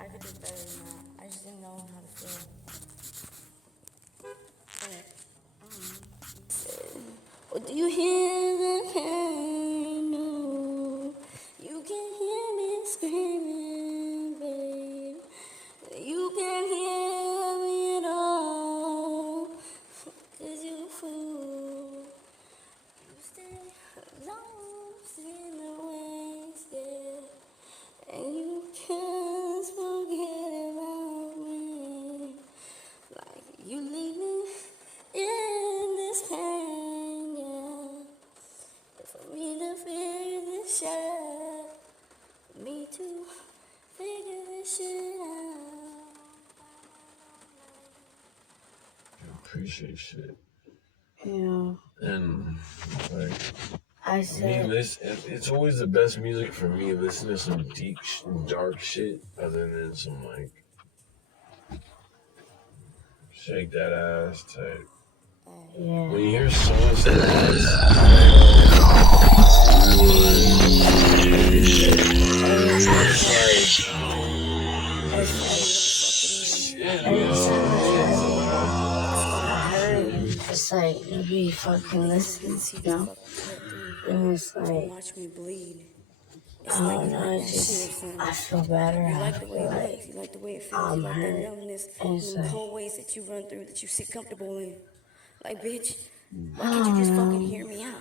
I could do better than that. I just didn't know how to feel. But, do you hear the pain? No. You can hear me screaming, babe. You can hear me at all. 'Cause you a fool. You stay lost in the wasted. And you can't forget about me. Like you leave me in this pain, yeah. For me to figure this shit, for me to figure this shit out. I appreciate shit. Yeah. And like I said, it's always the best music for me. Listening to some deep, dark shit, other than some like shake that ass type. yeah. When you hear songs like this, It's like you be fucking listening, you know? And it's like, Watch me bleed. I don't know, it's just, I feel better. You I like the way feel it like looks, you like the way it feels, you I'm like that hurt. numbness, And it's them like, cold ways that you run through, that you sit comfortable in. Like, bitch, why I can't you just don't fucking know. hear me out?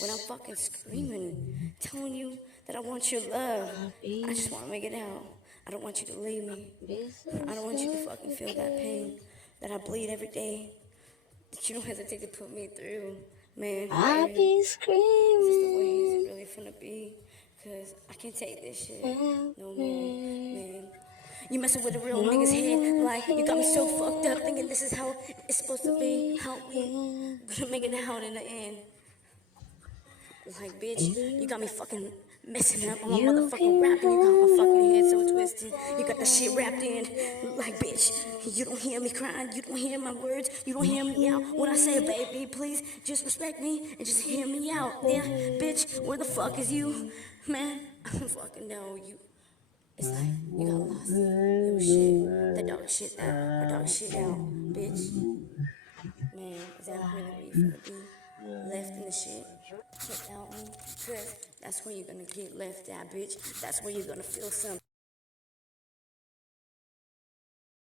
When I'm fucking screaming, telling you that I want your love, I just want to make it out. I don't want you to leave me. I don't want you to fucking feel that pain that I bleed every day, that you don't hesitate to put me through. Man, I baby, be is this the way it's screaming. really finna be? Cause I can't take this shit Help no more, me. man. You messing with a real No nigga's head, one like you got me so fucked up thinking this is how it's supposed to be. How we gonna make it out in the end? Like, bitch, you got me fucking messing up on my You motherfucking can rap, and you got my fucking head so hold twisted. You got that shit wrapped in. Like, bitch, you don't hear me crying, you don't hear my words, you don't hear me out. When I say, baby, please just respect me and just hear me out. Yeah, bitch, where the fuck is you? Man, I don't fucking know you. It's like you got lost in your shit. That dog shit out. Or dog shit out, bitch. Man, is that really where you finna be? Left in the shit? Without me? Cause that's where you're gonna get left at, bitch. That's where you're gonna feel something.